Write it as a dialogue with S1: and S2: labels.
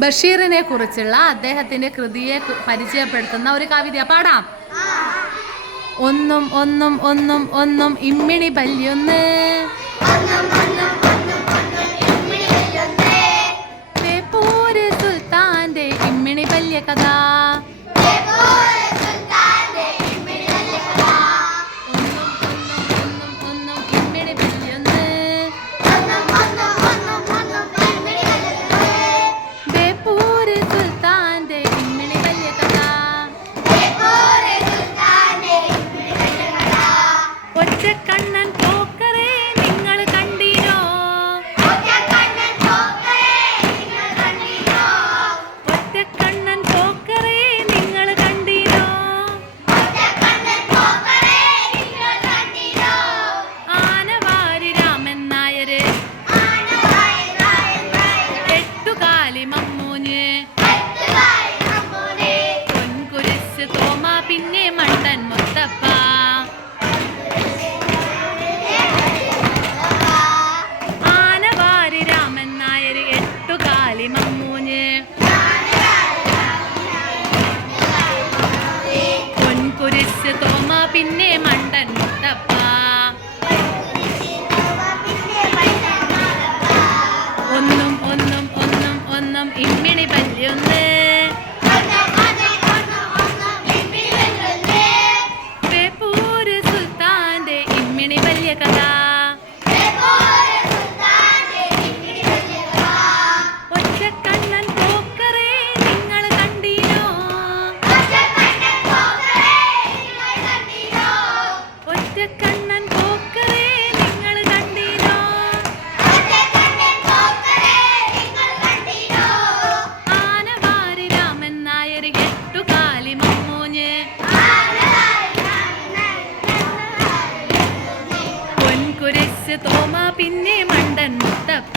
S1: ബഷീറിനെ കുറിച്ചുള്ള അദ്ദേഹത്തിന്റെ കൃതിയെ പരിചയപ്പെടുത്തുന്ന ഒരു കവിത. പാടാം. ഒന്നും ഒന്നും ഒന്നും ഒന്നും ഇമ്മിണി പല്യൊന്ന് സുൽത്താന്റെ ഇമ്മിണി പല്യ കഥ. ഒറ്റക്കണ്ണൻ പോക്കറെ നിങ്ങൾ കണ്ടീനോ? ഒറ്റക്കണ്ണൻ പോക്കറെ നിങ്ങൾ കണ്ടീനോ? ആനവാരി രാമൻ നായര് എട്ടുകാലി മമ്മൂഞ്ഞ്. പൊൻകുരിശ് തോമ പിന്നെ മണ്ടൻ മുത്തപ്പ. പിന്നെ മണ്ടൻ മുത്തപ്പ. ഒന്നും ഒന്നും ഒന്നും ഒന്നും ഇമ്മിണി പല്യൊന്ന് വേപ്പൂര് സുൽത്താന്റെ ഇമ്മിണി വലിയ കഥ. തോമ പിന്നെ മണ്ടൻ മുത്തപ്പ.